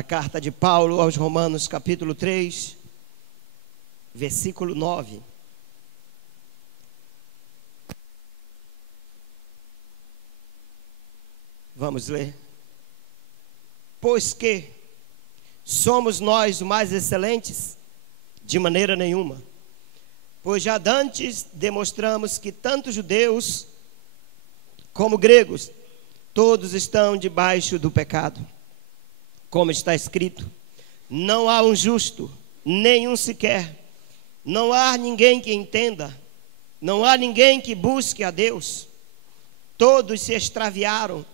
da carta de Paulo aos Romanos, capítulo 3, versículo 9. Vamos ler. Pois que somos nós os mais excelentes? De maneira nenhuma. Pois já dantes demonstramos que tanto judeus como gregos, todos estão debaixo do pecado. Como está escrito, não há um justo, nenhum sequer. Não há ninguém que entenda, não há ninguém que busque a Deus. Todos se extraviaram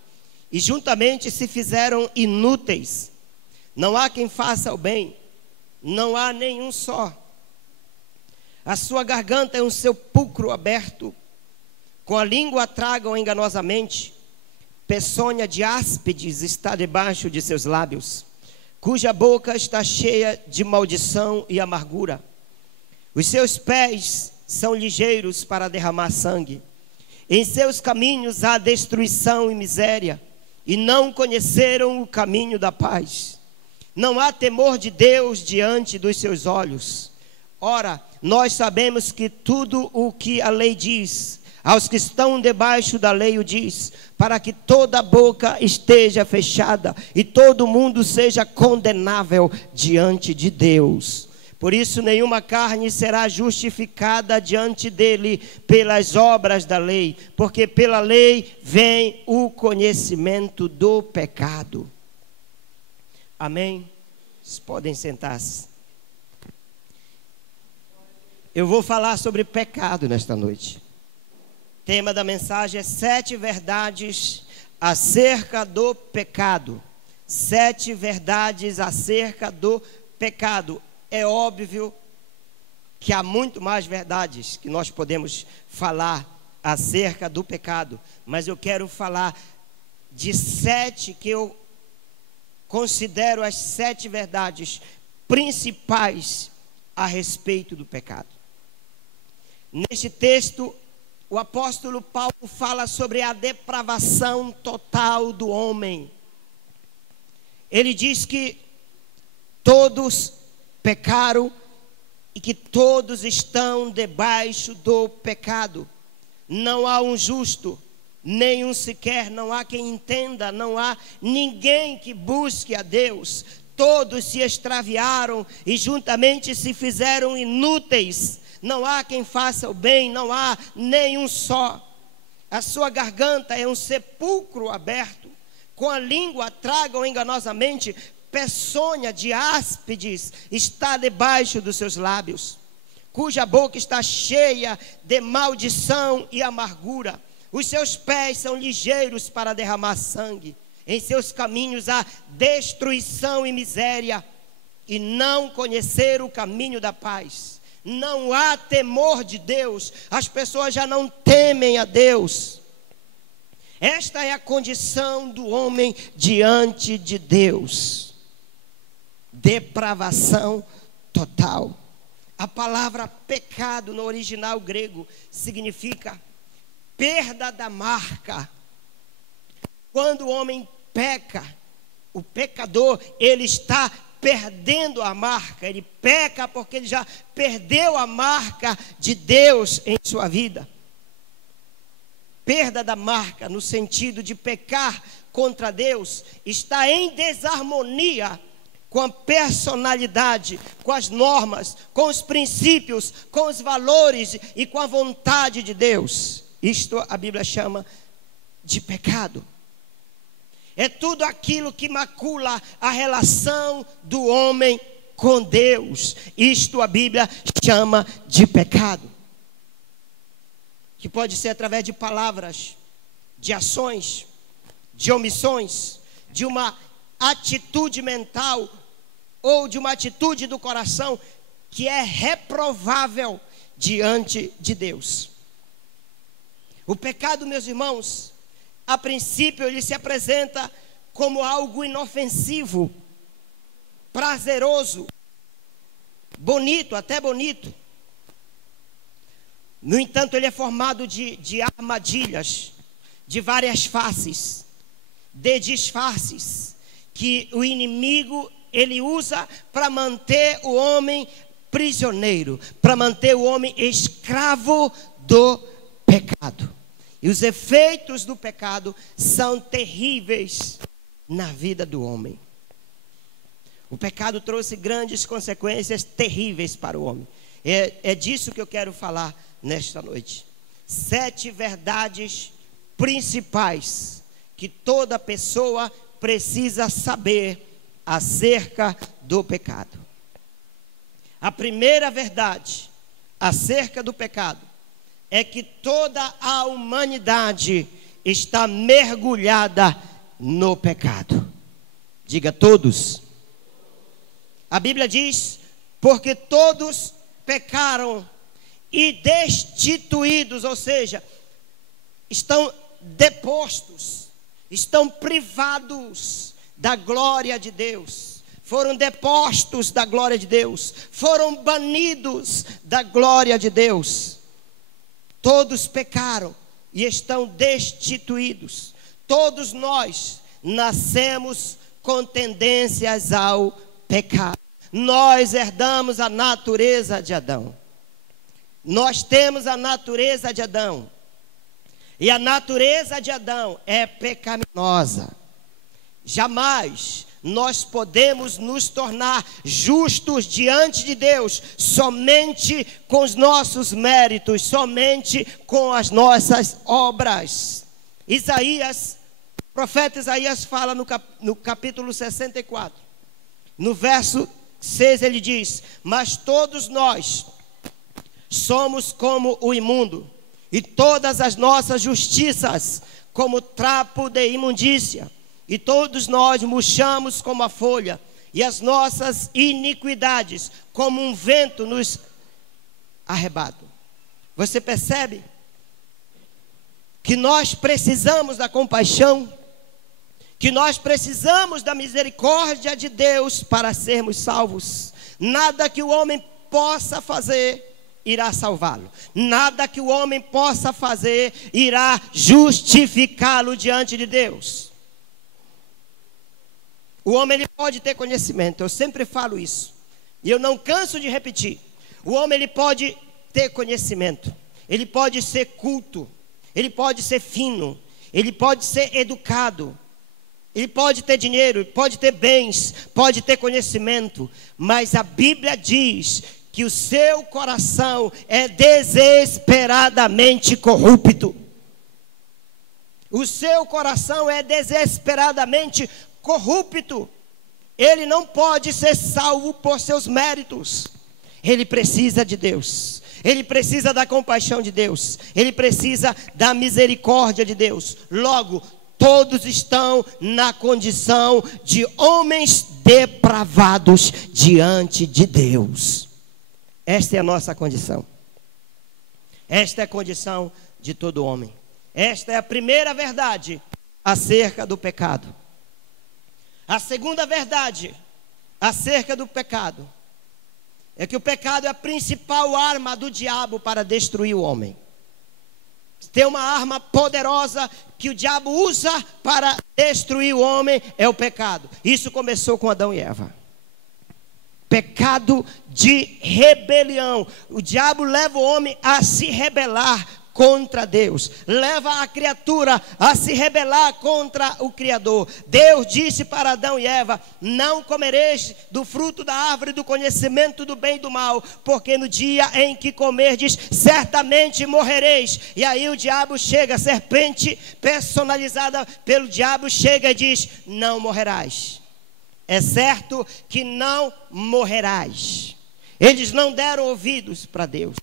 e juntamente se fizeram inúteis. Não há quem faça o bem, não há nenhum só. A sua garganta é um sepulcro aberto, com a língua tragam enganosamente. Peçonha de áspides está debaixo de seus lábios, cuja boca está cheia de maldição e amargura. Os seus pés são ligeiros para derramar sangue. Em seus caminhos há destruição e miséria, e não conheceram o caminho da paz. Não há temor de Deus diante dos seus olhos. Ora, nós sabemos que tudo o que a lei diz, aos que estão debaixo da lei o diz, para que toda boca esteja fechada e todo mundo seja condenável diante de Deus. Por isso nenhuma carne será justificada diante dele pelas obras da lei, porque pela lei vem o conhecimento do pecado. Amém? Vocês podem sentar-se. Eu vou falar sobre pecado nesta noite. O tema da mensagem é 7 verdades acerca do pecado. 7 verdades acerca do pecado. É óbvio que há muito mais verdades que nós podemos falar acerca do pecado, mas eu quero falar de 7 que eu considero as 7 verdades principais a respeito do pecado. Neste texto, o apóstolo Paulo fala sobre a depravação total do homem. Ele diz que todos pecaram e que todos estão debaixo do pecado. Não há um justo, nenhum sequer, não há quem entenda, não há ninguém que busque a Deus. Todos se extraviaram e juntamente se fizeram inúteis. Não há quem faça o bem, não há nenhum só. A sua garganta é um sepulcro aberto, com a língua tragam enganosamente. Peçonha de áspides está debaixo dos seus lábios, cuja boca está cheia de maldição e amargura. Os seus pés são ligeiros para derramar sangue. Em seus caminhos há destruição e miséria, e não conhecer o caminho da paz. Não há temor de Deus, as pessoas já não temem a Deus. Esta é a condição do homem diante de Deus. Depravação total. A palavra pecado no original grego significa perda da marca. Quando o homem peca, o pecador, ele está perdendo a marca. Ele peca porque ele já perdeu a marca de Deus em sua vida. Perda da marca no sentido de pecar contra Deus está em desarmonia com a personalidade, com as normas, com os princípios, com os valores e com a vontade de Deus. Isto a Bíblia chama de pecado. É tudo aquilo que macula a relação do homem com Deus. Isto a Bíblia chama de pecado. Que pode ser através de palavras, de ações, de omissões, de uma atitude mental ou de uma atitude do coração que é reprovável diante de Deus. O pecado, meus irmãos, a princípio ele se apresenta como algo inofensivo, prazeroso, bonito, até bonito. No entanto, ele é formado de armadilhas, de várias faces, de disfarces, que o inimigo ele usa para manter o homem prisioneiro, para manter o homem escravo do pecado. E os efeitos do pecado são terríveis na vida do homem. O pecado trouxe grandes consequências terríveis para o homem. É disso que eu quero falar nesta noite. 7 verdades principais que toda pessoa precisa saber acerca do pecado. A primeira verdade acerca do pecado é que toda a humanidade está mergulhada no pecado. Diga todos. A Bíblia diz: porque todos pecaram e destituídos, ou seja, estão depostos, estão privados da glória de Deus, foram depostos da glória de Deus, foram banidos da glória de Deus. Todos pecaram e estão destituídos. Todos nós nascemos com tendências ao pecado. Nós herdamos a natureza de Adão. Nós temos a natureza de Adão. E a natureza de Adão é pecaminosa. Jamais nós podemos nos tornar justos diante de Deus somente com os nossos méritos, somente com as nossas obras. O profeta Isaías fala no capítulo 64, no verso 6, ele diz: mas todos nós somos como o imundo, e todas as nossas justiças como trapo de imundícia, e todos nós murchamos como a folha, e as nossas iniquidades como um vento nos arrebatam. Você percebe que nós precisamos da compaixão, que nós precisamos da misericórdia de Deus para sermos salvos. Nada que o homem possa fazer irá salvá-lo. Nada que o homem possa fazer irá justificá-lo diante de Deus. O homem ele pode ter conhecimento, eu sempre falo isso, e eu não canso de repetir. O homem ele pode ter conhecimento, ele pode ser culto, ele pode ser fino, ele pode ser educado, ele pode ter dinheiro, pode ter bens, pode ter conhecimento, mas a Bíblia diz que o seu coração é desesperadamente corrupto. O seu coração é desesperadamente corrupto. Ele não pode ser salvo por seus méritos. Ele precisa de Deus. Ele precisa da compaixão de Deus. Ele precisa da misericórdia de Deus. Logo, todos estão na condição de homens depravados diante de Deus. Esta é a nossa condição. Esta é a condição de todo homem. Esta é a primeira verdade acerca do pecado. A segunda verdade acerca do pecado é que o pecado é a principal arma do diabo para destruir o homem. Tem uma arma poderosa que o diabo usa para destruir o homem, é o pecado. Isso começou com Adão e Eva. Pecado de rebelião. O diabo leva o homem a se rebelar contra Deus, leva a criatura a se rebelar contra o Criador. Deus disse para Adão e Eva: não comereis do fruto da árvore do conhecimento do bem e do mal, porque no dia em que comerdes, certamente morrereis. E aí o diabo chega, a serpente personalizada pelo diabo chega e diz: não morrerás. É certo que não morrerás. Eles não deram ouvidos para Deus,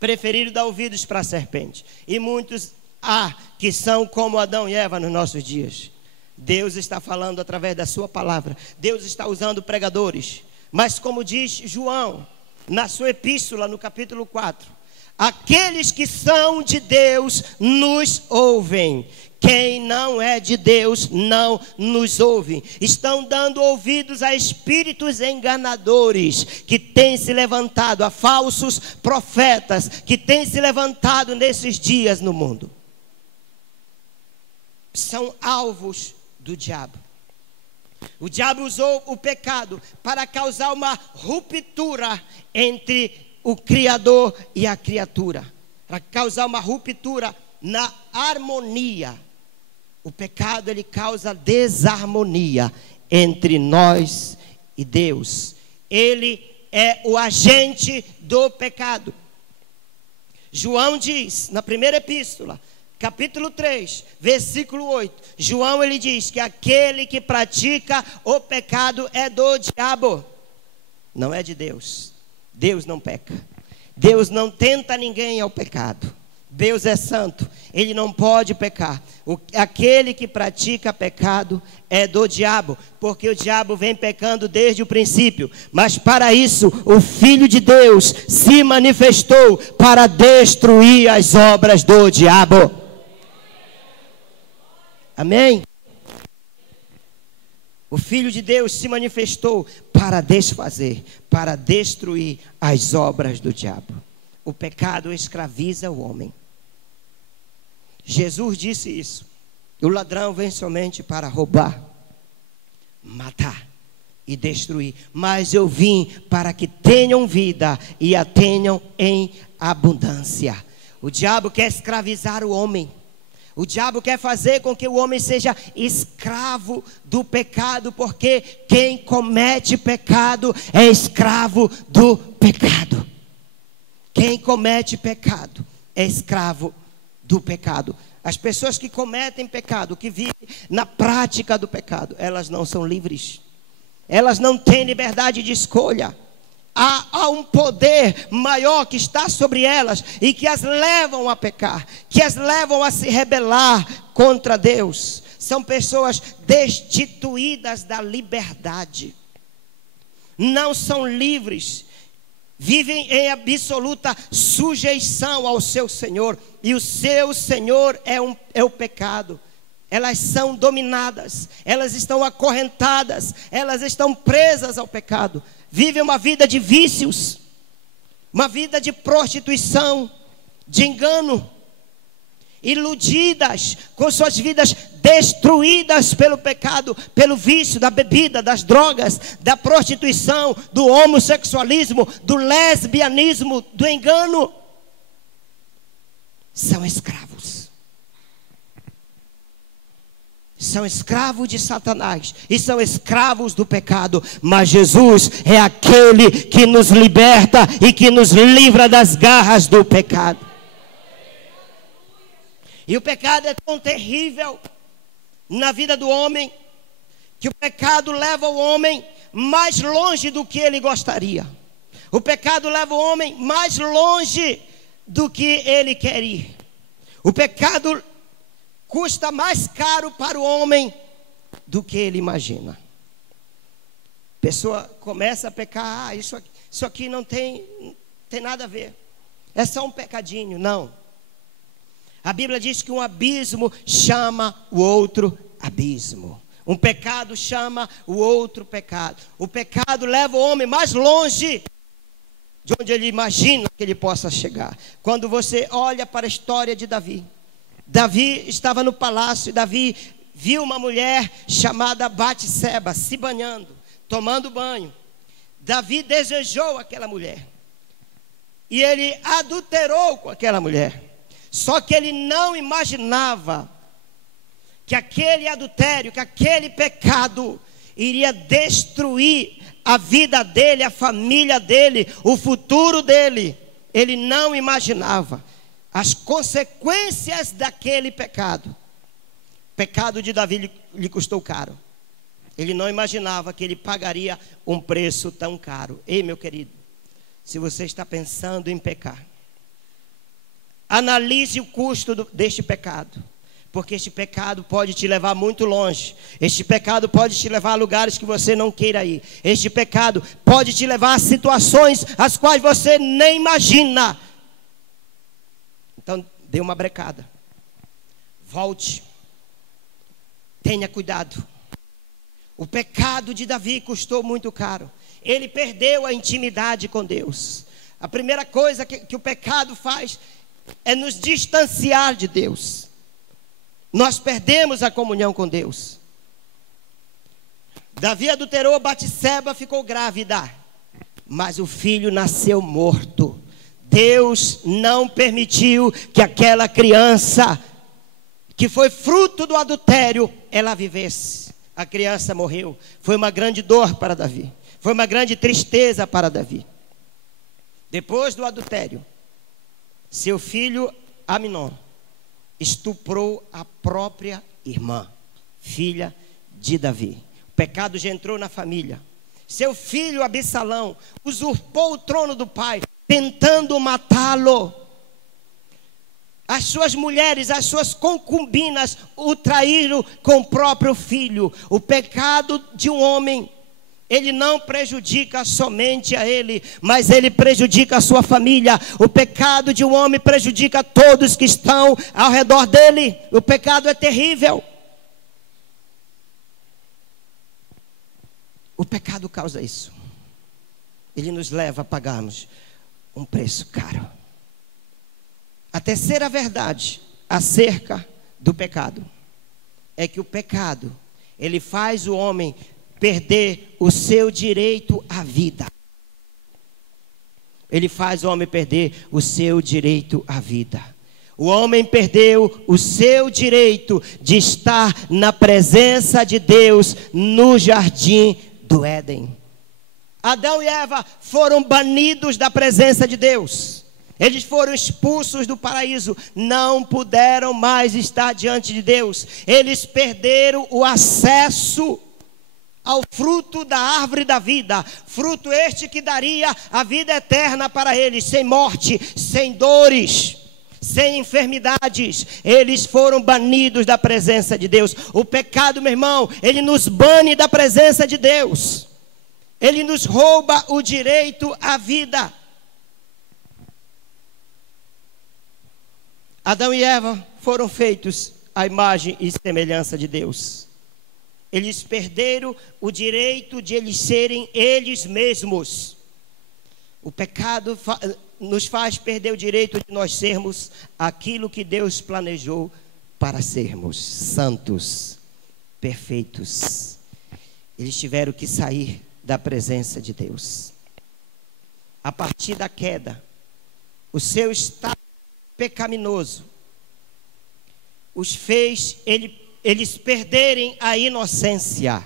preferiram dar ouvidos para a serpente. E muitos há que são como Adão e Eva nos nossos dias. Deus está falando através da sua palavra. Deus está usando pregadores. Mas como diz João, na sua epístola, no capítulo 4, aqueles que são de Deus nos ouvem. Quem não é de Deus não nos ouve. Estão dando ouvidos a espíritos enganadores que têm se levantado, a falsos profetas que têm se levantado nesses dias no mundo. São alvos do diabo. O diabo usou o pecado para causar uma ruptura entre o Criador e a criatura, para causar uma ruptura na harmonia. O pecado, ele causa desarmonia entre nós e Deus. Ele é o agente do pecado. João diz, na primeira epístola, capítulo 3, versículo 8, João, ele diz que aquele que pratica o pecado é do diabo, não é de Deus. Deus não peca. Deus não tenta ninguém ao pecado. Deus é santo, ele não pode pecar. Aquele que pratica pecado é do diabo, porque o diabo vem pecando desde o princípio. Mas para isso, o Filho de Deus se manifestou para destruir as obras do diabo. Amém? O Filho de Deus se manifestou para desfazer, para destruir as obras do diabo. O pecado escraviza o homem. Jesus disse isso. O ladrão vem somente para roubar, matar e destruir. Mas eu vim para que tenham vida e a tenham em abundância. O diabo quer escravizar o homem. O diabo quer fazer com que o homem seja escravo do pecado, porque quem comete pecado é escravo do pecado. Quem comete pecado é escravo do pecado. As pessoas que cometem pecado, que vivem na prática do pecado, elas não são livres. Elas não têm liberdade de escolha. Há um poder maior que está sobre elas e que as levam a pecar, que as levam a se rebelar contra Deus. São pessoas destituídas da liberdade. Não são livres. Vivem em absoluta sujeição ao seu Senhor. E o seu Senhor é o pecado. Elas são dominadas, elas estão acorrentadas, elas estão presas ao pecado. Vivem uma vida de vícios, uma vida de prostituição, de engano, iludidas, com suas vidas destruídas pelo pecado, pelo vício da bebida, das drogas, da prostituição, do homossexualismo, do lesbianismo, do engano. São escravos. São escravos de Satanás e são escravos do pecado. Mas Jesus é aquele que nos liberta e que nos livra das garras do pecado. E o pecado é tão terrível na vida do homem, que o pecado leva o homem mais longe do que ele gostaria. O pecado leva o homem mais longe do que ele quer ir. O pecado custa mais caro para o homem do que ele imagina. A pessoa começa a pecar, isso aqui não tem nada a ver. É só um pecadinho. Não. A Bíblia diz que um abismo chama o outro abismo. Um pecado chama o outro pecado. O pecado leva o homem mais longe de onde ele imagina que ele possa chegar. Quando você olha para a história de Davi. Davi estava no palácio e Davi viu uma mulher chamada Batseba se banhando, tomando banho. Davi desejou aquela mulher e ele adulterou com aquela mulher. Só que ele não imaginava que aquele adultério, que aquele pecado iria destruir a vida dele, a família dele, o futuro dele. Ele não imaginava as consequências daquele pecado. O pecado de Davi lhe custou caro. Ele não imaginava que ele pagaria um preço tão caro. Ei, meu querido, se você está pensando em pecar, analise o custo deste pecado. Porque este pecado pode te levar muito longe. Este pecado pode te levar a lugares que você não queira ir. Este pecado pode te levar a situações as quais você nem imagina. Então, dê uma brecada. Volte. Tenha cuidado. O pecado de Davi custou muito caro. Ele perdeu a intimidade com Deus. A primeira coisa que o pecado faz é nos distanciar de Deus. Nós perdemos a comunhão com Deus. Davi adulterou, Batseba ficou grávida, mas o filho nasceu morto. Deus não permitiu que aquela criança, que foi fruto do adultério, ela vivesse. A criança morreu. Foi uma grande dor para Davi. Foi uma grande tristeza para Davi. Depois do adultério, seu filho Aminon estuprou a própria irmã, filha de Davi. O pecado já entrou na família. Seu filho Absalão usurpou o trono do pai, tentando matá-lo. As suas mulheres, as suas concubinas o traíram com o próprio filho. O pecado de um homem, ele não prejudica somente a ele, mas ele prejudica a sua família. O pecado de um homem prejudica todos que estão ao redor dele. O pecado é terrível. O pecado causa isso. Ele nos leva a pagarmos um preço caro. A terceira verdade acerca do pecado é que o pecado, ele faz o homem perder o seu direito à vida. Ele faz o homem perder o seu direito à vida. O homem perdeu o seu direito de estar na presença de Deus no jardim do Éden. Adão e Eva foram banidos da presença de Deus. Eles foram expulsos do paraíso, não puderam mais estar diante de Deus. Eles perderam o acesso ao fruto da árvore da vida, fruto este que daria a vida eterna para eles, sem morte, sem dores, sem enfermidades. Eles foram banidos da presença de Deus. O pecado, meu irmão, ele nos bane da presença de Deus. Ele nos rouba o direito à vida. Adão e Eva foram feitos à imagem e semelhança de Deus. Eles perderam o direito de eles serem eles mesmos. O pecado nos faz perder o direito de nós sermos aquilo que Deus planejou para sermos: santos, perfeitos. Eles tiveram que sair da presença de Deus. A partir da queda, o seu estado pecaminoso os fez eles perderem a inocência.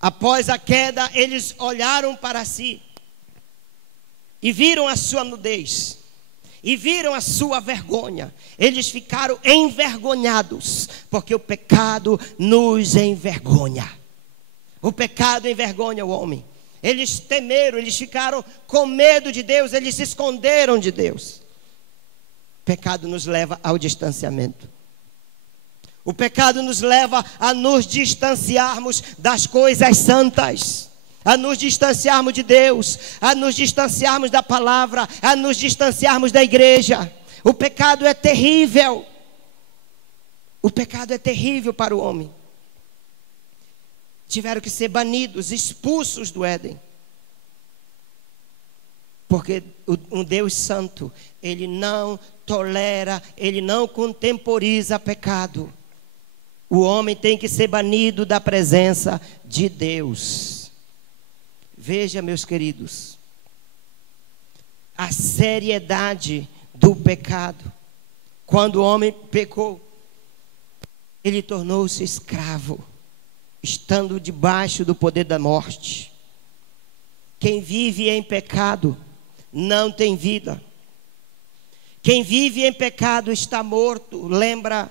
Após a queda, eles olharam para si e viram a sua nudez, e viram a sua vergonha. Eles ficaram envergonhados, porque o pecado nos envergonha. O pecado envergonha o homem. Eles temeram, eles ficaram com medo de Deus, eles se esconderam de Deus. O pecado nos leva ao distanciamento. O pecado nos leva a nos distanciarmos das coisas santas, a nos distanciarmos de Deus, a nos distanciarmos da palavra, a nos distanciarmos da igreja. O pecado é terrível. O pecado é terrível para o homem. Tiveram que ser banidos, expulsos do Éden. Porque um Deus santo, ele não tolera, ele não contemporiza pecado. O homem tem que ser banido da presença de Deus. Veja, meus queridos, a seriedade do pecado. Quando o homem pecou, ele tornou-se escravo, estando debaixo do poder da morte. Quem vive em pecado não tem vida. Quem vive em pecado está morto. Lembra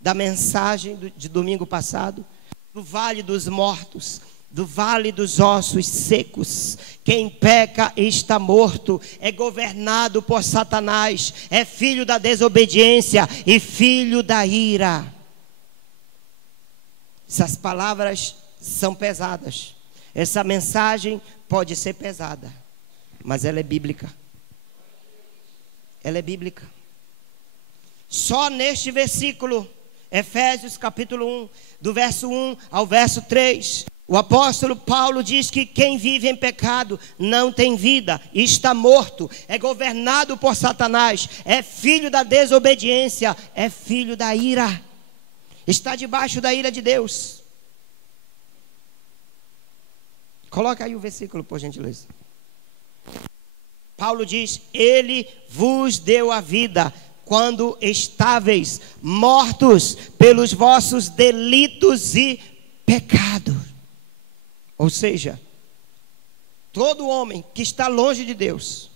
da mensagem de domingo passado? Do vale dos mortos, do vale dos ossos secos. Quem peca está morto, é governado por Satanás, é filho da desobediência e filho da ira. Essas palavras são pesadas. Essa mensagem pode ser pesada, mas ela é bíblica. Ela é bíblica. Só neste versículo, Efésios capítulo 1, do verso 1 ao verso 3, o apóstolo Paulo diz que quem vive em pecado não tem vida, está morto, é governado por Satanás, é filho da desobediência, é filho da ira, está debaixo da ira de Deus. Coloca aí o versículo, por gentileza. Paulo diz: Ele vos deu a vida quando estáveis mortos pelos vossos delitos e pecados. Ou seja, todo homem que está longe de Deus,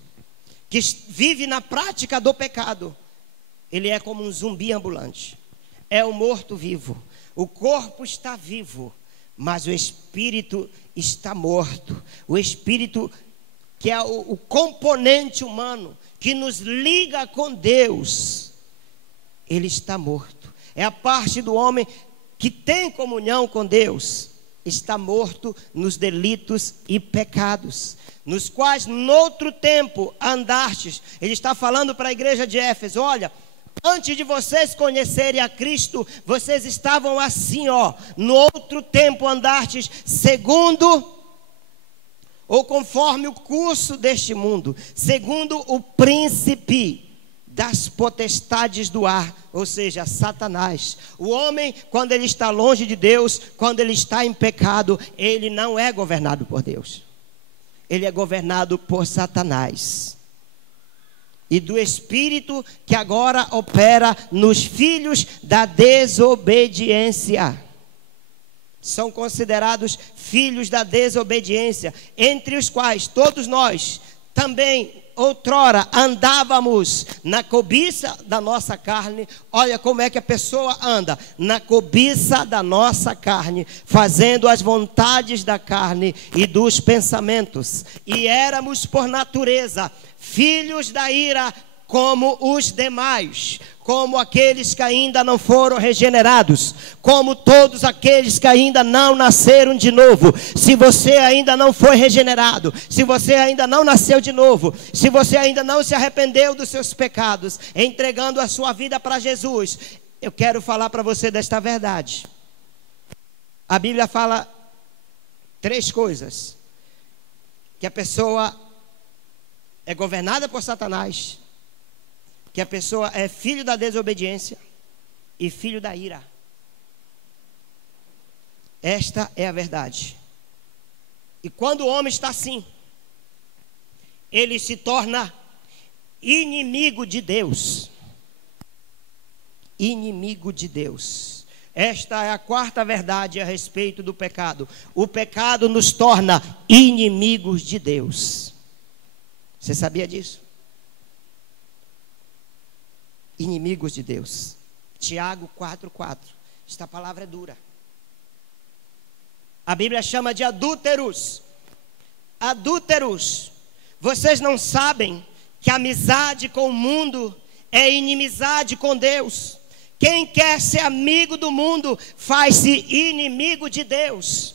que vive na prática do pecado, ele é como um zumbi ambulante. É um morto-vivo. O corpo está vivo, mas o espírito está morto. O espírito, que é o componente humano que nos liga com Deus, ele está morto. É a parte do homem que tem comunhão com Deus, está morto nos delitos e pecados, nos quais noutro tempo andastes. Ele está falando para a igreja de Éfeso: olha, antes de vocês conhecerem a Cristo, vocês estavam assim, no outro tempo andastes segundo ou conforme o curso deste mundo, segundo o príncipe das potestades do ar, ou seja, Satanás. O homem, quando ele está longe de Deus, quando ele está em pecado, ele não é governado por Deus. Ele é governado por Satanás. E do espírito que agora opera nos filhos da desobediência. São considerados filhos da desobediência, entre os quais todos nós também outrora andávamos na cobiça da nossa carne. Olha como é que a pessoa anda: na cobiça da nossa carne, fazendo as vontades da carne e dos pensamentos. E éramos por natureza filhos da ira, como os demais, como aqueles que ainda não foram regenerados, como todos aqueles que ainda não nasceram de novo. Se você ainda não foi regenerado, se você ainda não nasceu de novo, se você ainda não se arrependeu dos seus pecados, entregando a sua vida para Jesus, eu quero falar para você desta verdade. A Bíblia fala 3 coisas: que a pessoa é governada por Satanás, que a pessoa é filho da desobediência e filho da ira. Esta é a verdade. E quando o homem está assim, ele se torna inimigo de Deus. Inimigo de Deus. Esta é a 4ª verdade a respeito do pecado. O pecado nos torna inimigos de Deus. Você sabia disso? Inimigos de Deus. Tiago 4:4. Esta palavra é dura. A Bíblia chama de adúlteros. Adúlteros. Vocês não sabem que amizade com o mundo é inimizade com Deus? Quem quer ser amigo do mundo faz-se inimigo de Deus.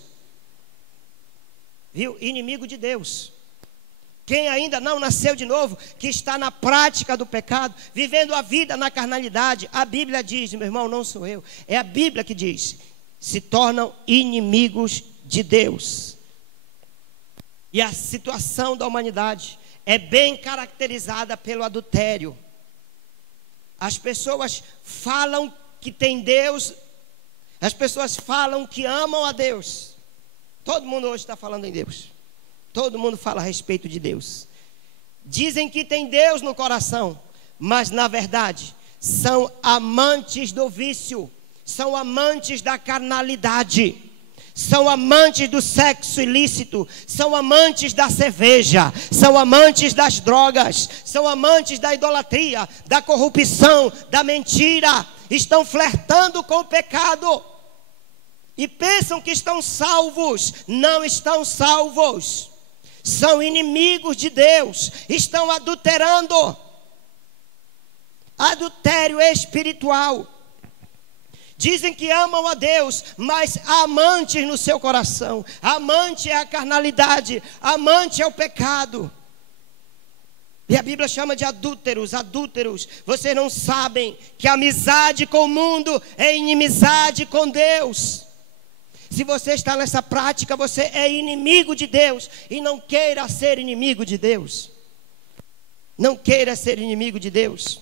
Viu? Inimigo de Deus. Quem ainda não nasceu de novo, que está na prática do pecado, vivendo a vida na carnalidade, a Bíblia diz, meu irmão, não sou eu, é a Bíblia que diz, se tornam inimigos de Deus. E a situação da humanidade é bem caracterizada pelo adultério. As pessoas falam que tem Deus, as pessoas falam que amam a Deus. Todo mundo hoje está falando em Deus. Todo mundo fala a respeito de Deus. Dizem que tem Deus no coração, mas na verdade são amantes do vício, são amantes da carnalidade, são amantes do sexo ilícito, são amantes da cerveja, são amantes das drogas, são amantes da idolatria, da corrupção, da mentira. Estão flertando com o pecado e pensam que estão salvos. Não estão salvos. São inimigos de Deus, estão adulterando. Adultério espiritual. Dizem que amam a Deus, mas amantes no seu coração. Amante é a carnalidade, amante é o pecado. E a Bíblia chama de adúlteros, adúlteros. Vocês não sabem que a amizade com o mundo é inimizade com Deus. Se você está nessa prática, você é inimigo de Deus. E não queira ser inimigo de Deus. Não queira ser inimigo de Deus.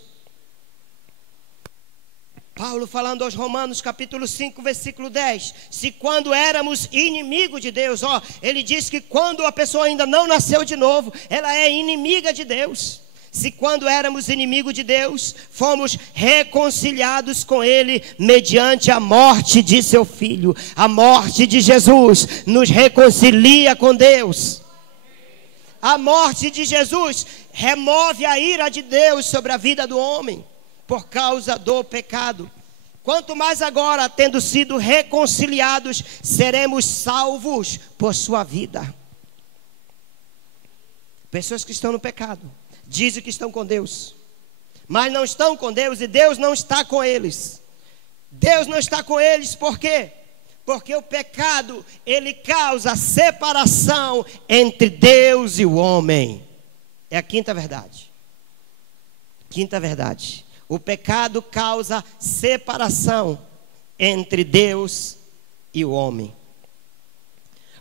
Paulo falando aos Romanos capítulo 5, versículo 10. Se quando éramos inimigos de Deus, ele diz que quando a pessoa ainda não nasceu de novo, ela é inimiga de Deus. Se quando éramos inimigos de Deus, fomos reconciliados com Ele mediante a morte de seu Filho. A morte de Jesus nos reconcilia com Deus. A morte de Jesus remove a ira de Deus sobre a vida do homem por causa do pecado. Quanto mais agora, tendo sido reconciliados, seremos salvos por sua vida. Pessoas que estão no pecado dizem que estão com Deus, mas não estão com Deus, e Deus não está com eles. Deus não está com eles, por quê? Porque o pecado, ele causa separação entre Deus e o homem. É a quinta verdade. Quinta verdade. O pecado causa separação entre Deus e o homem.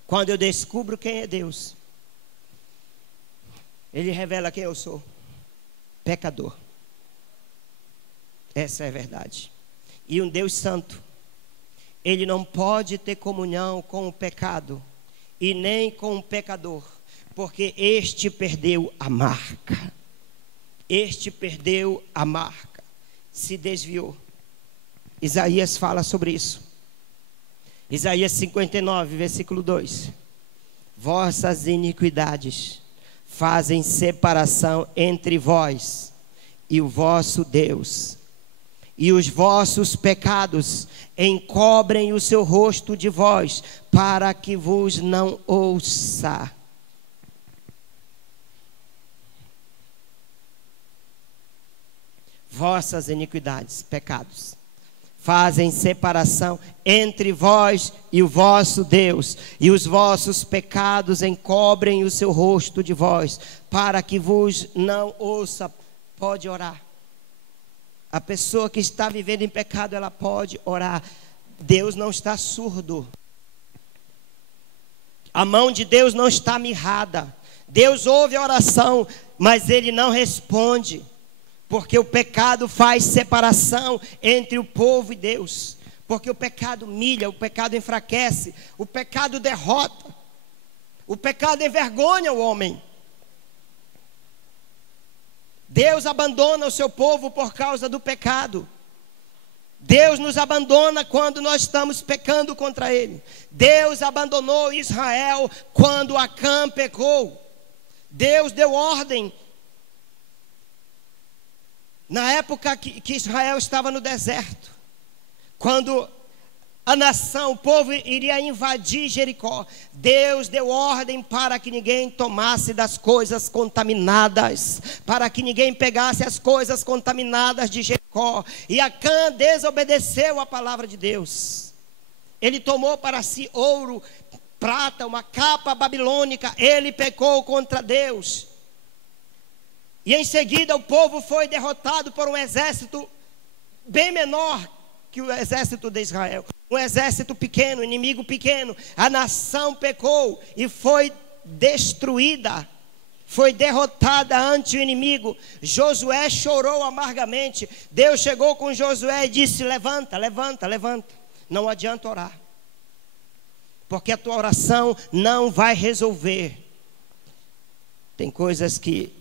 Quando eu descubro quem é Deus, Ele revela quem eu sou. Pecador. Essa é a verdade. E um Deus santo, Ele não pode ter comunhão com o pecado e nem com o pecador, porque este perdeu a marca. Este perdeu a marca, se desviou. Isaías fala sobre isso. Isaías 59, versículo 2. Vossas iniquidades fazem separação entre vós e o vosso Deus, e os vossos pecados encobrem o seu rosto de vós, para que vos não ouça. Vossas iniquidades, pecados, fazem separação entre vós e o vosso Deus, e os vossos pecados encobrem o seu rosto de vós, para que vos não ouça. Pode orar. A pessoa que está vivendo em pecado, ela pode orar. Deus não está surdo. A mão de Deus não está mirrada. Deus ouve a oração, mas Ele não responde. Porque o pecado faz separação entre o povo e Deus. Porque o pecado humilha, o pecado enfraquece, o pecado derrota, o pecado envergonha o homem. Deus abandona o seu povo por causa do pecado. Deus nos abandona quando nós estamos pecando contra Ele. Deus abandonou Israel quando Acã pecou. Deus deu ordem. Na época que Israel estava no deserto, quando a nação, o povo iria invadir Jericó, Deus deu ordem para que ninguém tomasse das coisas contaminadas, para que ninguém pegasse as coisas contaminadas de Jericó. E Acã desobedeceu a palavra de Deus. Ele tomou para si ouro, prata, uma capa babilônica. Ele pecou contra Deus. E em seguida o povo foi derrotado por um exército bem menor que o exército de Israel. Um exército pequeno, inimigo pequeno. A nação pecou e foi destruída. Foi derrotada ante o inimigo. Josué chorou amargamente. Deus chegou com Josué e disse: levanta, levanta, levanta. Não adianta orar, porque a tua oração não vai resolver. Tem coisas que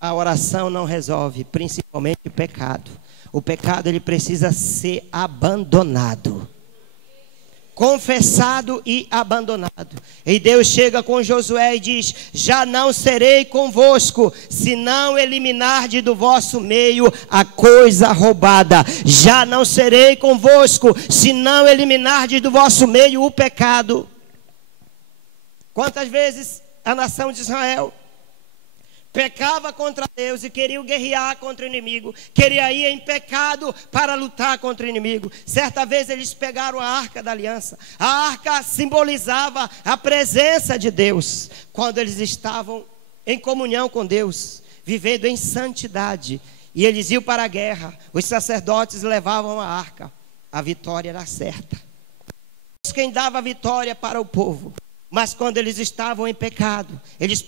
a oração não resolve, principalmente o pecado. O pecado, ele precisa ser abandonado, confessado e abandonado. E Deus chega com Josué e diz: já não serei convosco, se não eliminardes do vosso meio a coisa roubada. Já não serei convosco, se não eliminardes do vosso meio o pecado. Quantas vezes a nação de Israel pecava contra Deus e queria guerrear contra o inimigo, queria ir em pecado para lutar contra o inimigo. Certa vez eles pegaram a arca da aliança. A arca simbolizava a presença de Deus, quando eles estavam em comunhão com Deus, vivendo em santidade. E eles iam para a guerra, os sacerdotes levavam a arca. A vitória era certa. Quem dava a vitória para o povo. Mas quando eles estavam em pecado, eles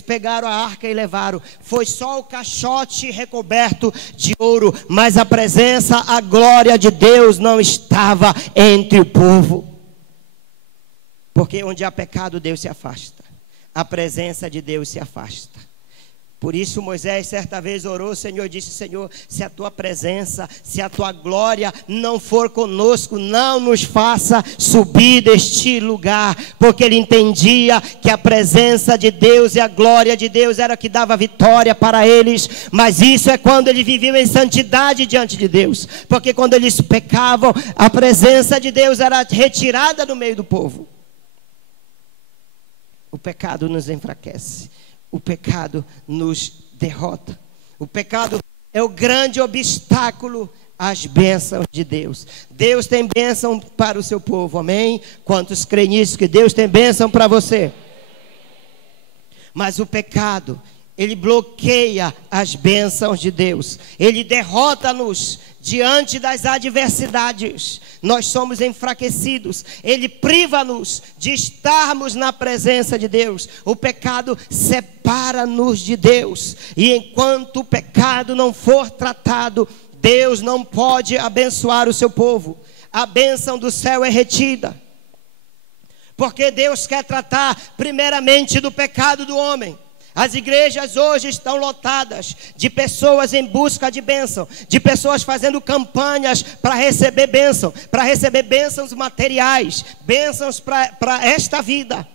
pegaram a arca e levaram. Foi só o caixote recoberto de ouro, mas a presença, a glória de Deus não estava entre o povo. Porque onde há pecado, Deus se afasta. A presença de Deus se afasta. Por isso Moisés certa vez orou, Senhor, disse, Senhor, se a tua presença, se a tua glória não for conosco, não nos faça subir deste lugar, porque ele entendia que a presença de Deus e a glória de Deus era que dava vitória para eles, mas isso é quando ele vivia em santidade diante de Deus, porque quando eles pecavam, a presença de Deus era retirada do meio do povo. O pecado nos enfraquece. O pecado nos derrota. O pecado é o grande obstáculo às bênçãos de Deus. Deus tem bênção para o seu povo, amém? Quantos creem nisso, que Deus tem bênção para você? Mas o pecado, ele bloqueia as bênçãos de Deus. Ele derrota-nos diante das adversidades. Nós somos enfraquecidos. Ele priva-nos de estarmos na presença de Deus. O pecado separa-nos de Deus. E enquanto o pecado não for tratado, Deus não pode abençoar o seu povo. A bênção do céu é retida. Porque Deus quer tratar primeiramente do pecado do homem. As igrejas hoje estão lotadas de pessoas em busca de bênção, de pessoas fazendo campanhas para receber bênçãos materiais, bênçãos para esta vida.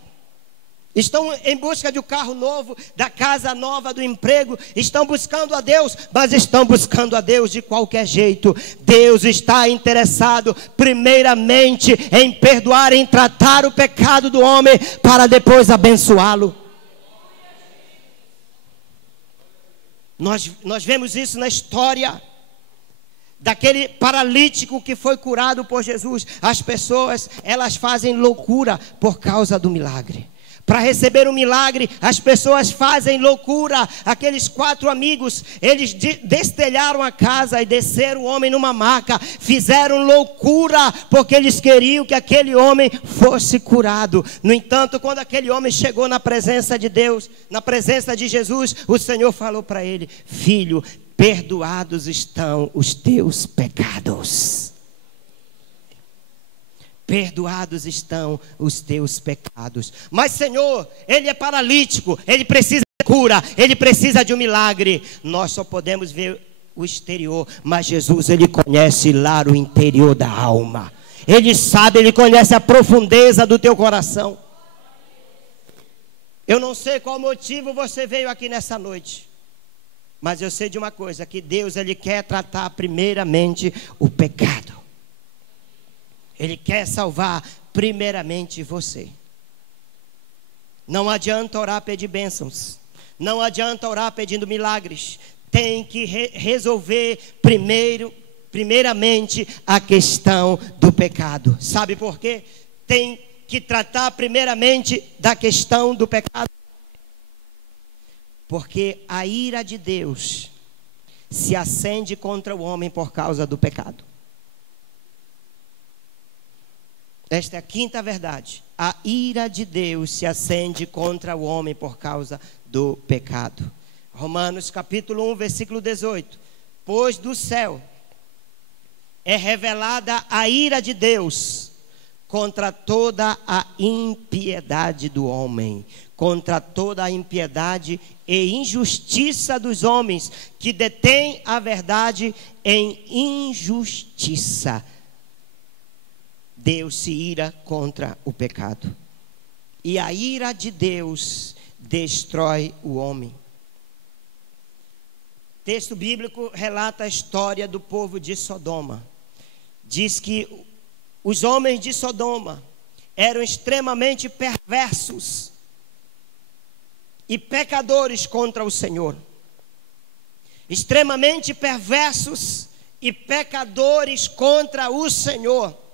Estão em busca de um carro novo, da casa nova, do emprego. Estão buscando a Deus, mas estão buscando a Deus de qualquer jeito. Deus está interessado primeiramente em perdoar, em tratar o pecado do homem, para depois abençoá-lo. Nós vemos isso na história daquele paralítico que foi curado por Jesus. As pessoas, elas fazem loucura por causa do milagre. Para receber o milagre, as pessoas fazem loucura. Aqueles 4 amigos, eles destelharam a casa e desceram o homem numa maca. Fizeram loucura porque eles queriam que aquele homem fosse curado. No entanto, quando aquele homem chegou na presença de Deus, na presença de Jesus, o Senhor falou para ele: filho, perdoados estão os teus pecados. Perdoados estão os teus pecados. Mas Senhor, ele é paralítico, ele precisa de cura, ele precisa de um milagre. Nós só podemos ver o exterior, mas Jesus, ele conhece lá o interior da alma. Ele sabe, ele conhece a profundeza do teu coração. Eu não sei qual motivo você veio aqui nessa noite, mas eu sei de uma coisa, que Deus, ele quer tratar primeiramente o pecado. Ele quer salvar primeiramente você. Não adianta orar pedir bênçãos. Não adianta orar pedindo milagres. Tem que resolver primeiramente a questão do pecado. Sabe por quê? Tem que tratar primeiramente da questão do pecado. Porque a ira de Deus se acende contra o homem por causa do pecado. Esta é a quinta verdade. A ira de Deus se acende contra o homem por causa do pecado. Romanos capítulo 1, versículo 18. Pois do céu é revelada a ira de Deus contra toda a impiedade do homem, contra toda a impiedade e injustiça dos homens, que detêm a verdade em injustiça. Deus se ira contra o pecado. E a ira de Deus destrói o homem. O texto bíblico relata a história do povo de Sodoma. Diz que os homens de Sodoma eram extremamente perversos e pecadores contra o Senhor. Extremamente perversos e pecadores contra o Senhor.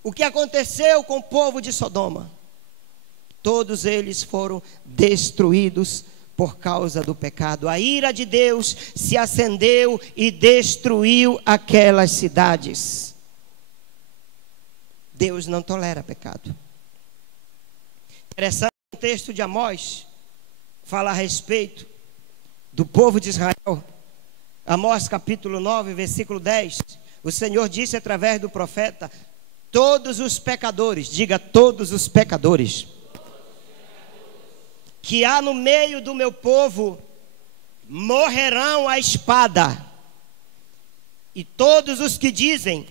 O que aconteceu com o povo de Sodoma? Todos eles foram destruídos por causa do pecado. A ira de Deus se acendeu e destruiu aquelas cidades. Deus não tolera pecado. Interessante, o texto de Amós fala a respeito do povo de Israel. Amós capítulo 9, versículo 10. O Senhor disse através do profeta: todos os pecadores, diga todos os pecadores, que há no meio do meu povo, morrerão à espada. E todos os que dizem: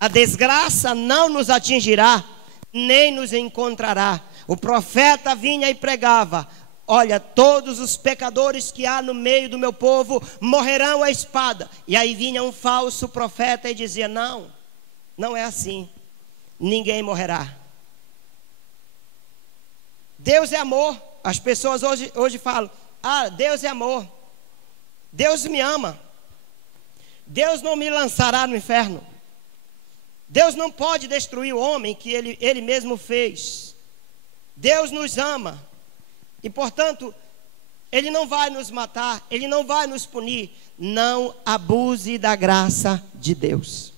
a desgraça não nos atingirá, nem nos encontrará. O profeta vinha e pregava: olha, todos os pecadores que há no meio do meu povo morrerão à espada. E aí vinha um falso profeta e dizia: não, não é assim, ninguém morrerá. Deus é amor. As pessoas hoje falam: ah, Deus é amor, Deus me ama, Deus não me lançará no inferno, Deus não pode destruir o homem que ele mesmo fez. Deus nos ama e, portanto, Ele não vai nos matar, Ele não vai nos punir. Não abuse da graça de Deus.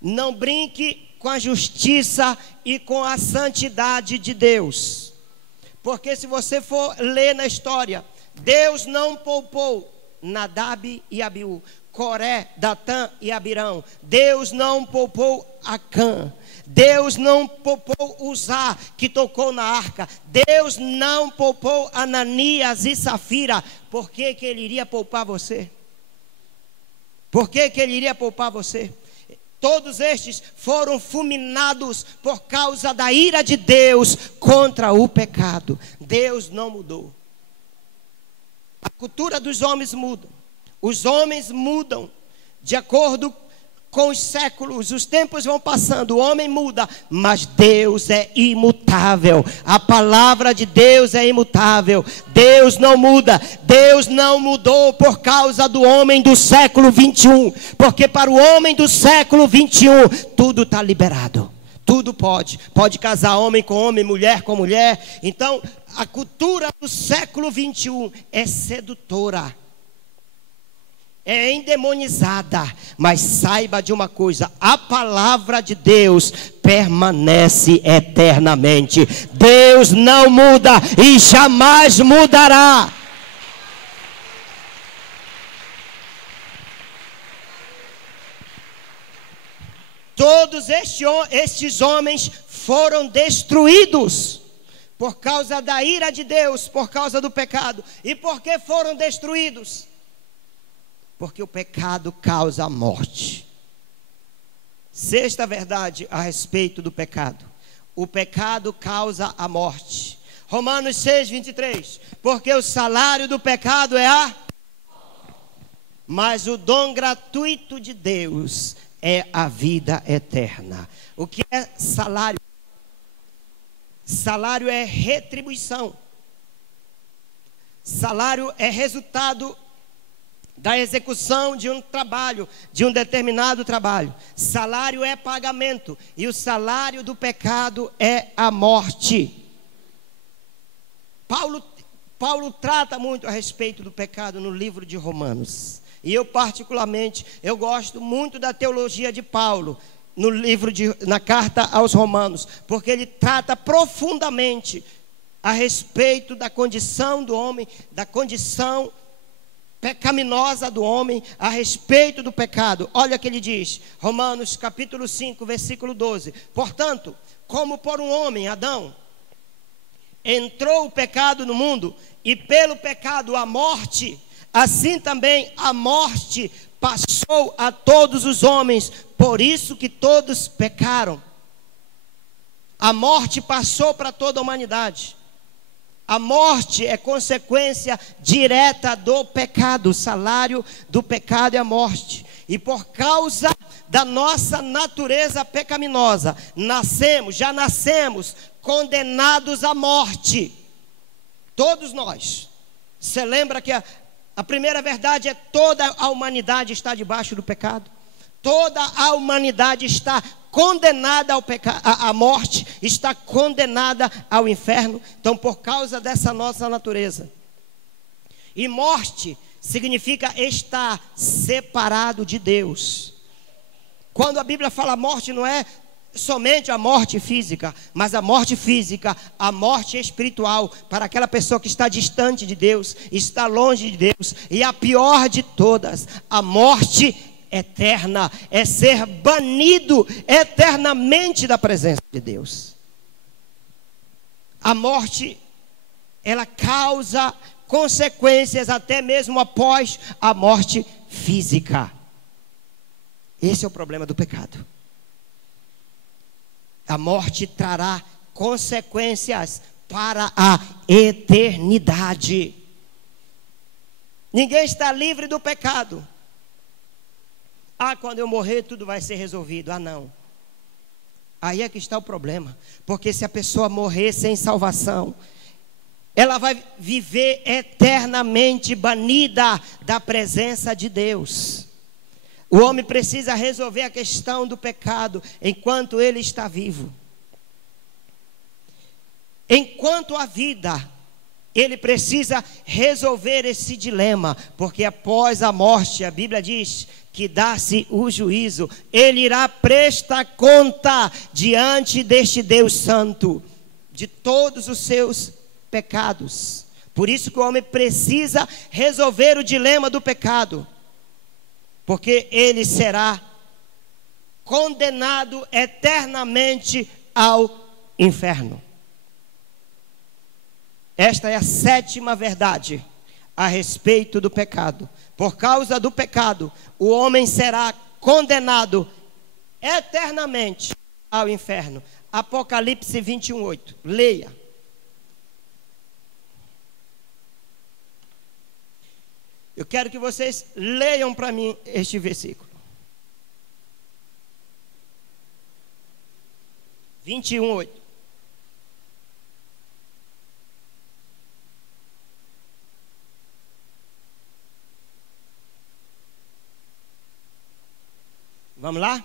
Não brinque com a justiça e com a santidade de Deus. Porque se você for ler na história, Deus não poupou Nadab e Abiú, Coré, Datã e Abirão. Deus não poupou Acã. Deus não poupou Uzá, que tocou na arca. Deus não poupou Ananias e Safira. Por que que Ele iria poupar você? Por que que Ele iria poupar você? Todos estes foram fulminados por causa da ira de Deus contra o pecado. Deus não mudou. A cultura dos homens muda. Os homens mudam de acordo com os séculos. Os tempos vão passando, o homem muda, mas Deus é imutável. A palavra de Deus é imutável. Deus não muda. Deus não mudou por causa do homem do século 21, porque para o homem do século 21 tudo está liberado. Tudo pode casar homem com homem, mulher com mulher. Então a cultura do século 21 é sedutora, é endemonizada, mas saiba de uma coisa: a palavra de Deus permanece eternamente. Deus não muda e jamais mudará. Todos estes homens foram destruídos por causa da ira de Deus, por causa do pecado. E por que foram destruídos? Porque o pecado causa a morte. Sexta verdade a respeito do pecado: o pecado causa a morte. Romanos 6, 23. Porque o salário do pecado é a... mas o dom gratuito de Deus é a vida eterna. O que é salário? Salário é retribuição. Salário é resultado da execução de um trabalho, de um determinado trabalho. Salário é pagamento. E o salário do pecado é a morte. Paulo trata muito a respeito do pecado no livro de Romanos. E eu particularmente, eu gosto muito da teologia de Paulo na carta aos Romanos, porque ele trata profundamente a respeito da condição do homem, da condição pecaminosa do homem, a respeito do pecado. Olha o que ele diz, Romanos capítulo 5, versículo 12. Portanto, como por um homem, Adão, entrou o pecado no mundo, e pelo pecado a morte, assim também a morte passou a todos os homens, por isso que todos pecaram. A morte passou para toda a humanidade. A morte é consequência direta do pecado. O salário do pecado é a morte. E por causa da nossa natureza pecaminosa, já nascemos condenados à morte. Todos nós. Você lembra que a primeira verdade é: toda a humanidade está debaixo do pecado. Toda a humanidade está condenada à morte, está condenada ao inferno. Então, por causa dessa nossa natureza. E morte significa estar separado de Deus. Quando a Bíblia fala morte, não é somente a morte física, mas a morte física, a morte espiritual, para aquela pessoa que está distante de Deus, está longe de Deus, e a pior de todas, a morte eterna, é ser banido eternamente da presença de Deus. A morte, ela causa consequências até mesmo após a morte física. Esse é o problema do pecado. A morte trará consequências para a eternidade. Ninguém está livre do pecado. Quando eu morrer tudo vai ser resolvido. Não. Aí é que está o problema. Porque se a pessoa morrer sem salvação, ela vai viver eternamente banida da presença de Deus. O homem precisa resolver a questão do pecado enquanto ele está vivo. Enquanto há vida, ele precisa resolver esse dilema, porque após a morte, a Bíblia diz que dá-se o juízo. Ele irá prestar conta diante deste Deus Santo de todos os seus pecados. Por isso que o homem precisa resolver o dilema do pecado, porque ele será condenado eternamente ao inferno. Esta é a 7ª verdade a respeito do pecado. Por causa do pecado, o homem será condenado eternamente ao inferno. Apocalipse 21:8. Leia. Eu quero que vocês leiam para mim este versículo. 21:8. Vamos lá?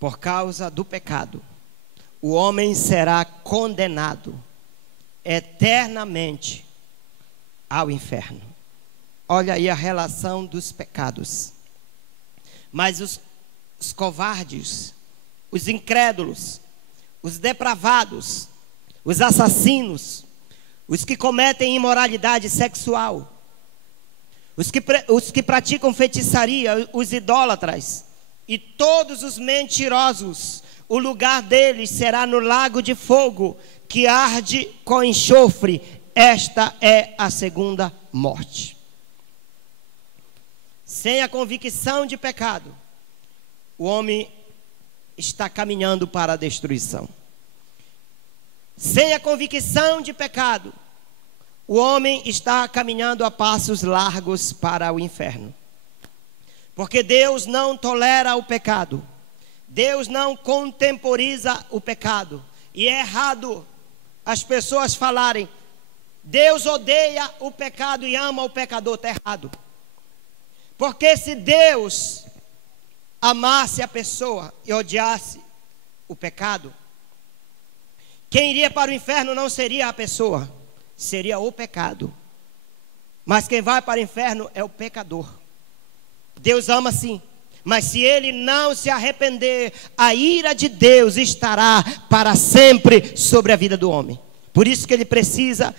Por causa do pecado, o homem será condenado eternamente ao inferno. Olha aí a relação dos pecados. Mas os covardes, os incrédulos, os depravados, os assassinos, os que cometem imoralidade sexual, os que praticam feitiçaria, os idólatras e todos os mentirosos, o lugar deles será no lago de fogo, que arde com enxofre. Esta é a segunda morte. Sem a convicção de pecado, o homem está caminhando para a destruição. Sem a convicção de pecado, o homem está caminhando a passos largos para o inferno. Porque Deus não tolera o pecado. Deus não contemporiza o pecado. E é errado as pessoas falarem: Deus odeia o pecado e ama o pecador. Está errado. Porque se Deus amasse a pessoa e odiasse o pecado, quem iria para o inferno não seria a pessoa, seria o pecado. Mas quem vai para o inferno é o pecador. Deus ama sim, mas se ele não se arrepender, a ira de Deus estará para sempre sobre a vida do homem. Por isso que ele precisa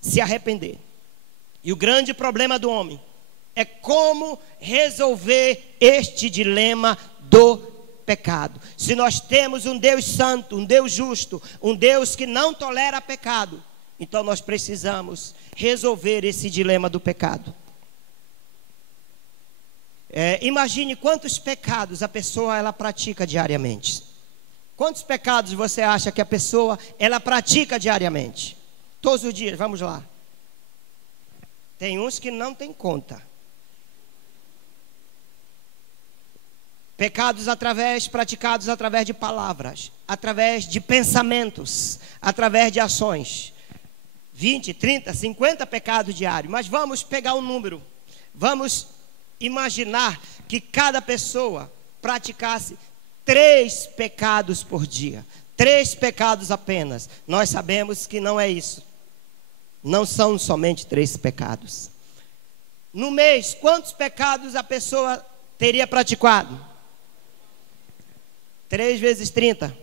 se arrepender. E o grande problema do homem é como resolver este dilema do pecado. Se nós temos um Deus santo, um Deus justo, um Deus que não tolera pecado, então nós precisamos resolver esse dilema do pecado. Imagine quantos pecados a pessoa ela pratica diariamente. Quantos pecados você acha que a pessoa ela pratica diariamente? Todos os dias, vamos lá. Tem uns que não tem conta. Pecados praticados através de palavras, através de pensamentos, através de ações. 20, 30, 50 pecados diários. Mas vamos pegar um número. Vamos imaginar que cada pessoa praticasse 3 pecados por dia. 3 pecados apenas. Nós sabemos que não é isso. Não são somente 3 pecados. No mês, quantos pecados a pessoa teria praticado? 3 vezes 30.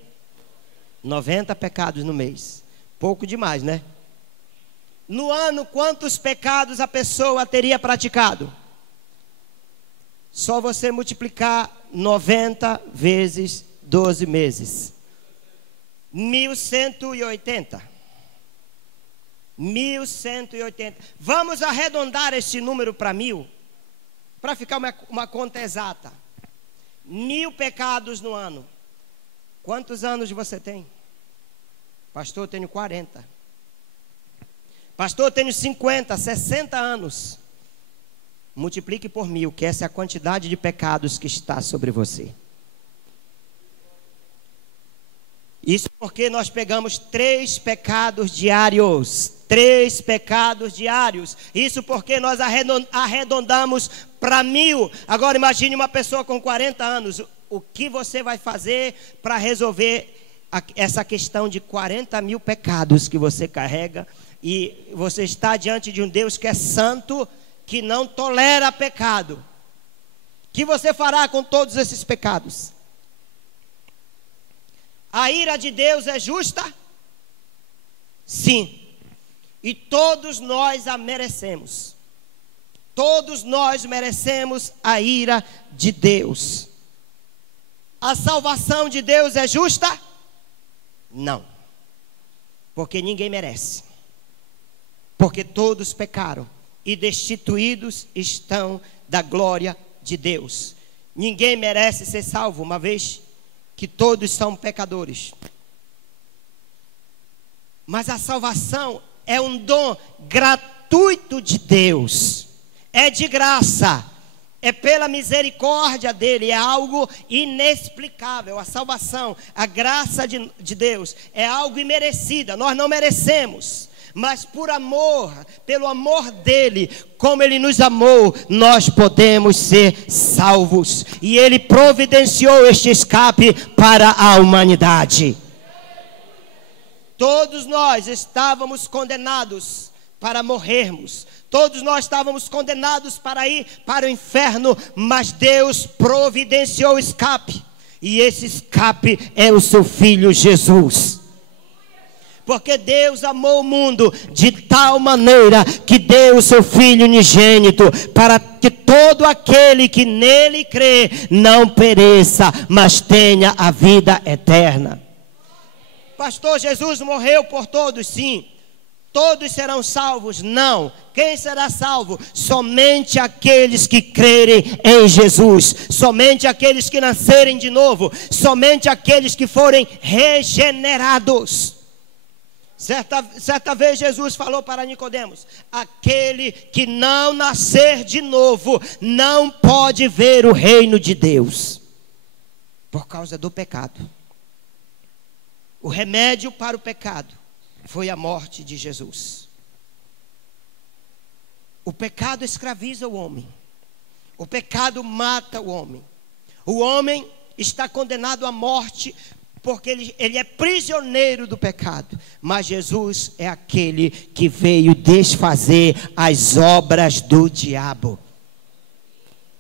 90 pecados no mês. Pouco demais, né? No ano, quantos pecados a pessoa teria praticado? Só você multiplicar 90 vezes 12 meses. 1180. 1180. Vamos arredondar este número para 1000, para ficar uma conta exata. 1000 pecados no ano. Quantos anos você tem? Pastor, eu tenho 40. Pastor, eu tenho 50, 60 anos. Multiplique por 1000, que essa é a quantidade de pecados que está sobre você. Isso porque nós pegamos 3 pecados diários. 3 pecados diários. Isso porque nós arredondamos para 1000. Agora imagine uma pessoa com 40 anos. O que você vai fazer para resolver essa questão de 40.000 pecados que você carrega? E você está diante de um Deus que é santo, que não tolera pecado. O que você fará com todos esses pecados? A ira de Deus é justa? Sim. E todos nós a merecemos. Todos nós merecemos a ira de Deus. A salvação de Deus é justa? Não. Porque ninguém merece. Porque todos pecaram e destituídos estão da glória de Deus. Ninguém merece ser salvo, uma vez que todos são pecadores. Mas a salvação é um dom gratuito de Deus. É de graça. É pela misericórdia dele. É algo inexplicável. A salvação, a graça de Deus é algo imerecida. Nós não merecemos. Mas por amor, pelo amor dele, como ele nos amou, nós podemos ser salvos. E ele providenciou este escape para a humanidade. Todos nós estávamos condenados para morrermos. Todos nós estávamos condenados para ir para o inferno. Mas Deus providenciou o escape. E esse escape é o seu Filho Jesus. Porque Deus amou o mundo de tal maneira que deu o seu Filho unigênito, para que todo aquele que nele crê não pereça, mas tenha a vida eterna. Pastor, Jesus morreu por todos, sim. Todos serão salvos? Não. Quem será salvo? Somente aqueles que crerem em Jesus. Somente aqueles que nascerem de novo. Somente aqueles que forem regenerados. Certa vez Jesus falou para Nicodemos: aquele que não nascer de novo não pode ver o reino de Deus. Por causa do pecado. O remédio para o pecado foi a morte de Jesus. O pecado escraviza o homem. O pecado mata o homem. O homem está condenado à morte porque ele é prisioneiro do pecado. Mas Jesus é aquele que veio desfazer as obras do diabo.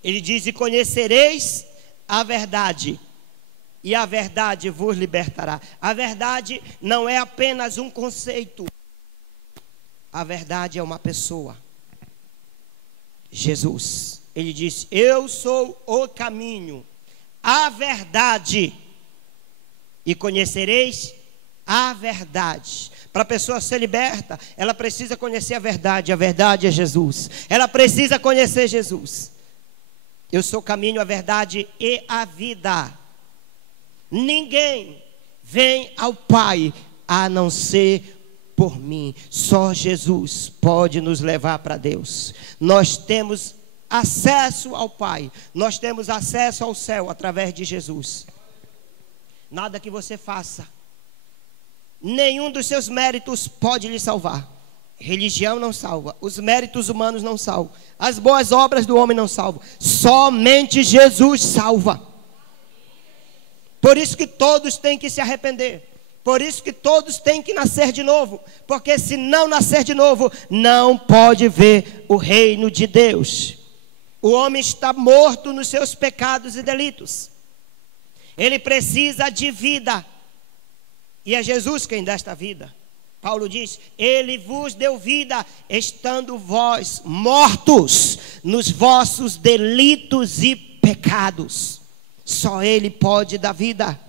Ele diz: e conhecereis a verdade, e a verdade vos libertará. A verdade não é apenas um conceito. A verdade é uma pessoa. Jesus. Ele diz: eu sou o caminho, a verdade, e conhecereis a verdade. Para a pessoa ser liberta, ela precisa conhecer a verdade. A verdade é Jesus. Ela precisa conhecer Jesus. Eu sou o caminho, a verdade e a vida. Ninguém vem ao Pai a não ser por mim. Só Jesus pode nos levar para Deus. Nós temos acesso ao Pai. Nós temos acesso ao céu através de Jesus. Nada que você faça, nenhum dos seus méritos pode lhe salvar. Religião não salva, os méritos humanos não salvam, as boas obras do homem não salvam, somente Jesus salva. Por isso que todos têm que se arrepender, por isso que todos têm que nascer de novo, porque se não nascer de novo, não pode ver o reino de Deus. O homem está morto nos seus pecados e delitos, ele precisa de vida, e é Jesus quem dá esta vida. Paulo diz: Ele vos deu vida, estando vós mortos nos vossos delitos e pecados. Só Ele pode dar vida.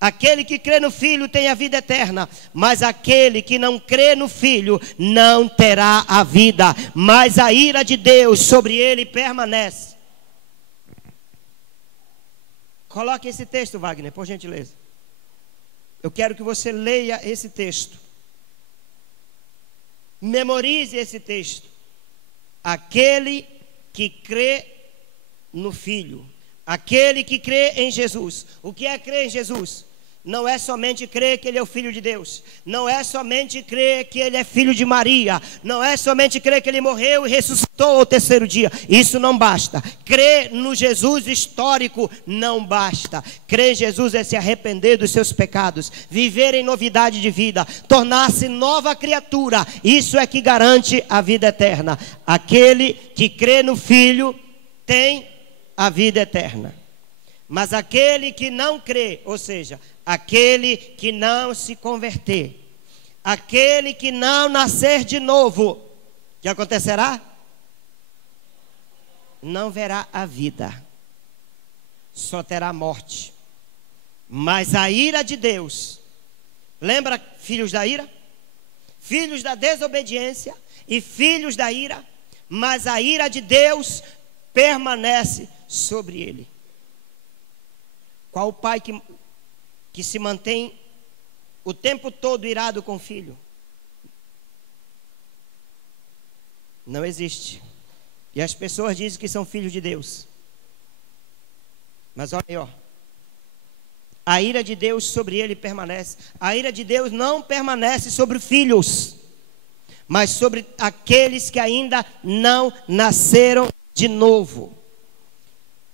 Aquele que crê no Filho tem a vida eterna, mas aquele que não crê no Filho não terá a vida, mas a ira de Deus sobre ele permanece. Coloque esse texto, Wagner, por gentileza. Eu quero que você leia esse texto. Memorize esse texto. Aquele que crê no Filho, aquele que crê em Jesus. O que é crer em Jesus? Não é somente crer que Ele é o Filho de Deus, não é somente crer que Ele é filho de Maria, não é somente crer que Ele morreu e ressuscitou ao terceiro dia. Isso não basta. Crer no Jesus histórico não basta. Crer em Jesus é se arrepender dos seus pecados, viver em novidade de vida, tornar-se nova criatura. Isso é que garante a vida eterna. Aquele que crê no Filho tem a vida eterna. Mas aquele que não crê, ou seja, aquele que não se converter, aquele que não nascer de novo, o que acontecerá? Não verá a vida, só terá morte. Mas a ira de Deus, lembra filhos da ira? Filhos da desobediência e filhos da ira, mas a ira de Deus permanece sobre ele. Qual o pai que se mantém o tempo todo irado com o filho? Não existe. E as pessoas dizem que são filhos de Deus. Mas olha aí, ó. A ira de Deus sobre ele permanece. A ira de Deus não permanece sobre filhos, mas sobre aqueles que ainda não nasceram de novo.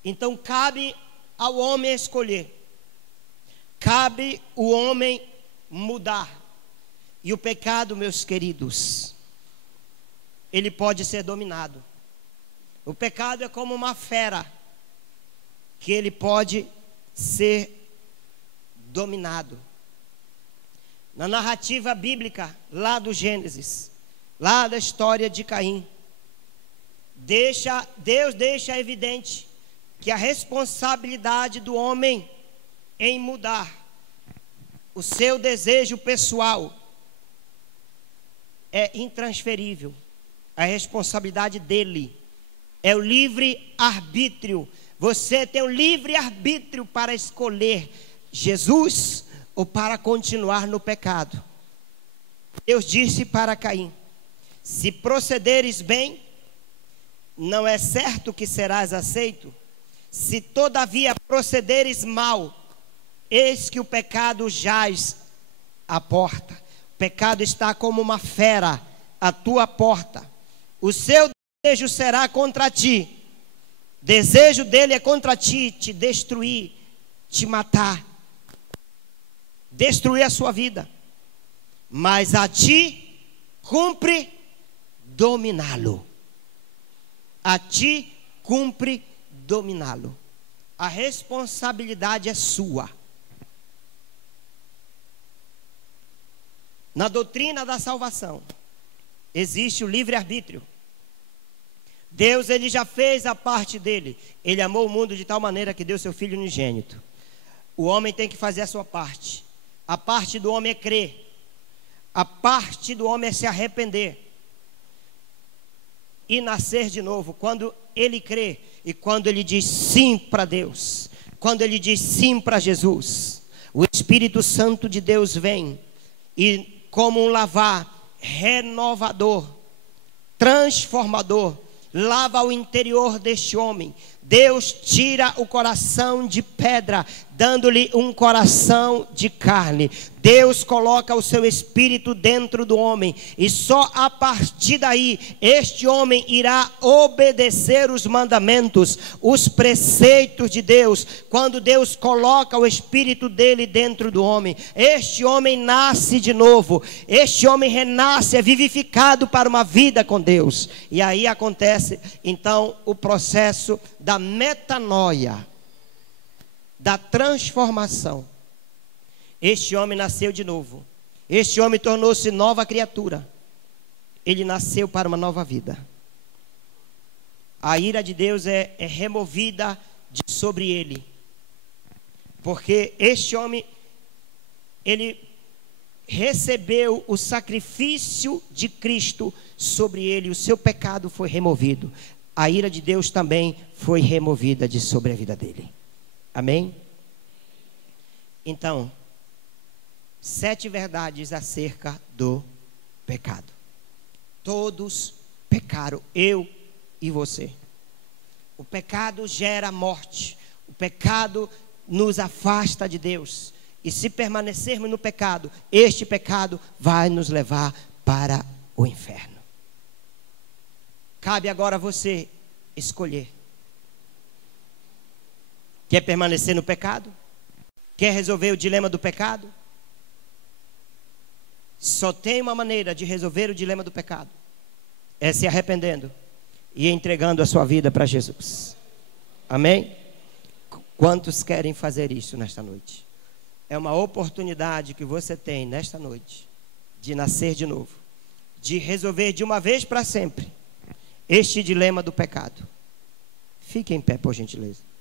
Então cabe ao homem escolher, cabe o homem mudar. E o pecado, meus queridos, ele pode ser dominado. O pecado é como uma fera, que ele pode ser dominado. Na narrativa bíblica, lá do Gênesis, lá da história de Caim, Deus deixa evidente que a responsabilidade do homem em mudar o seu desejo pessoal é intransferível. A responsabilidade dele é o livre-arbítrio. Você tem o livre-arbítrio para escolher Jesus ou para continuar no pecado. Deus disse para Caim: se procederes bem, não é certo que serás aceito. Se todavia procederes mal, eis que o pecado jaz à porta. O pecado está como uma fera à tua porta. O seu desejo será contra ti. Desejo dele é contra ti, te destruir, te matar, destruir a sua vida. Mas a ti cumpre dominá-lo. A ti cumpre dominá-lo. A responsabilidade é sua. Na doutrina da salvação existe o livre-arbítrio. Deus, ele já fez a parte dele. Ele amou o mundo de tal maneira que deu seu Filho unigênito. O homem tem que fazer a sua parte. A parte do homem é crer. A parte do homem é se arrepender e nascer de novo. Quando ele crê e quando ele diz sim para Deus, quando ele diz sim para Jesus, o Espírito Santo de Deus vem e, como um lavar renovador, transformador, lava o interior deste homem, Deus tira o coração de pedra, dando-lhe um coração de carne. Deus coloca o seu espírito dentro do homem, e só a partir daí este homem irá obedecer os mandamentos, os preceitos de Deus. Quando Deus coloca o espírito dele dentro do homem, este homem nasce de novo, este homem renasce, é vivificado para uma vida com Deus. E aí acontece então o processo da metanoia, da transformação. Este homem nasceu de novo. Este homem tornou-se nova criatura. Ele nasceu para uma nova vida. A ira de Deus é removida de sobre ele. Porque este homem, ele recebeu o sacrifício de Cristo sobre ele. O seu pecado foi removido. A ira de Deus também foi removida de sobre a vida dele. Amém? Então, 7 verdades acerca do pecado. Todos pecaram, eu e você. O pecado gera morte. O pecado nos afasta de Deus. E se permanecermos no pecado, este pecado vai nos levar para o inferno. Cabe agora a você escolher. Quer permanecer no pecado? Quer resolver o dilema do pecado? Só tem uma maneira de resolver o dilema do pecado: é se arrependendo e entregando a sua vida para Jesus. Amém? Quantos querem fazer isso nesta noite? É uma oportunidade que você tem nesta noite de nascer de novo, de resolver de uma vez para sempre este dilema do pecado. Fique em pé, por gentileza.